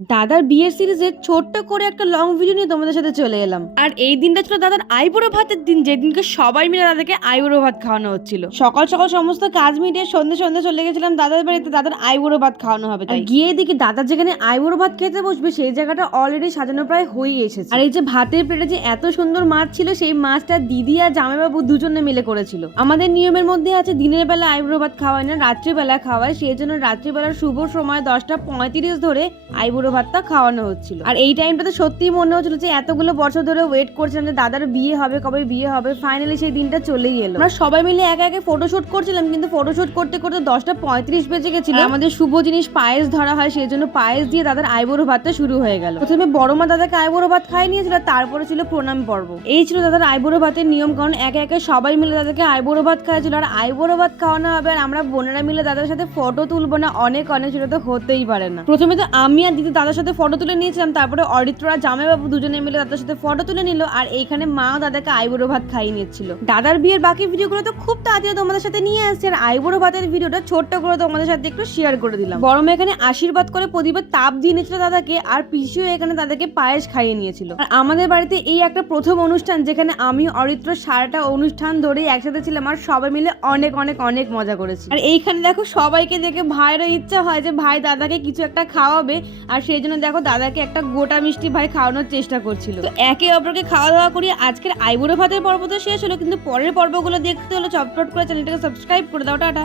দাদার বিয়ের সিরিজের ছোট্ট করে একটা লং ভিডিও নিয়ে তোমাদের সাথে চলে এলাম। আর এই দিনটা ছিল দাদার আইবুড়ো ভাতের দিন যেদিনকে সবাই মিলে দাদাকে আইবুড়ো ভাত খাওয়ানো হচ্ছিল। সকাল সকাল সমস্ত কাজ মিটিয়ে সন্ধ্যে সন্ধ্যে চলে গেছিলাম দাদার বাড়িতে দাদার আইবুড়ো ভাত খাওয়ানো হবে তাই। গিয়ে দেখি দাদার যেখানে আইবুড়ো ভাত খেতে বসবে সেই জায়গাটা অলরেডি সাজানো প্রায় হয়েই এসেছে। আর এই যে ভাতের প্লেটে যে এত সুন্দর মাছ ছিল সেই মাছটা দিদি আর জামাইবাবু দুজনে মিলে করেছিল। আমাদের নিয়মের মধ্যে আছে দিনের বেলা আইবুড়ো ভাত খাওয়ায় না রাত্রিবেলা খাওয়ায়। সেই জন্য রাত্রিবেলার শুভ সময় দশটা পঁয়ত্রিশ ধরে আইবুড়ো ভাতটা খাওয়ানো হচ্ছিল। আর এই টাইমটাতে সত্যিই মনে হচ্ছিল যে এতগুলো বছর ধরে ওয়েট করছিলাম যে দাদার বিয়ে হবে, কবে বিয়ে হবে ফাইনালি সেই দিনটা চলেই এলো। আমরা সবাই মিলে একে একে ফটোশুট করছিলাম, কিন্তু ফটোশুট করতে করতে দশটা পঁয়ত্রিশ বেজে গেছিল। আমাদের শুভ জিনিস পায়েস ধরা হয়, সেই জন্য পায়েস দিয়ে দাদার আইবুড়ো ভাতটা শুরু হয়ে গেল। প্রথমে বড় মা দাদাকে আইবুড়ো ভাত খাই নিয়েছিল, তারপরে ছিল প্রণাম পর্ব। এই ছিল দাদার আইবুড়ো ভাতের নিয়ম, কারণ একে একে সবাই মিলে দাদাকে আইবুড়ো ভাত খাওয়াছিল আর আইবুড়ো ভাত খাওয়ানো হবে, আর আমরা বোনেরা মিলে দাদার সাথে ফটো তুলবো না, অনেক অনেক সেটা তো হতেই পারে না। প্রথমে তো আমি আর দিদি দাদার সাথে ফটো তুলে নিয়েছিলাম, তারপরে অরিত্রা, জামাইবাবু দুজনে মিলে দাদার সাথে ফটো তুলে নিল, আর এইখানে মাও দাদাকে আইবুড়ো ভাত খাইয়ে নিচ্ছিল দাদার বিয়ের বাকি ভিডিওগুলো তো খুব তাড়াতাড়ি তোমাদের সাথে নিয়ে আসছে, আর আইবুড়ো ভাতের ভিডিওটা ছোট্ট করে তোমাদের সাথে একটু শেয়ার করে দিলাম। বড় এখানে আশীর্বাদ করে প্রদীপের তাপ দিয়ে নিয়েছিল দাদাকে, আর পিসিও এখানে দাদাকে পায়েস খাইয়ে নিয়েছিল। আর আমাদের বাড়িতে এই একটা প্রথম অনুষ্ঠান, যেখানে আমি অরিত্র সারাটা অনুষ্ঠান ধরেই একসাথে ছিলাম, আর সবাই মিলে অনেক অনেক অনেক মজা করেছি। আর এইখানে দেখো সবাইকে দেখে ভাইয়েরও ইচ্ছা হয় যে ভাই দাদাকে কিছু একটা খাওয়াবে, আর সেই জন্য দেখো দাদাকে একটা গোটা মিষ্টি ভাই খাওয়ানোর চেষ্টা করছিল। তো একে অপরকে খাওয়া দাওয়া করি আজকের আইবুড়ো ভাতের পর্ব তো শেষ হলো, কিন্তু পরের পর্বগুলো দেখতে হলো চটপট করে চ্যানেলটাকে সাবস্ক্রাইব করে দাও, টাটা।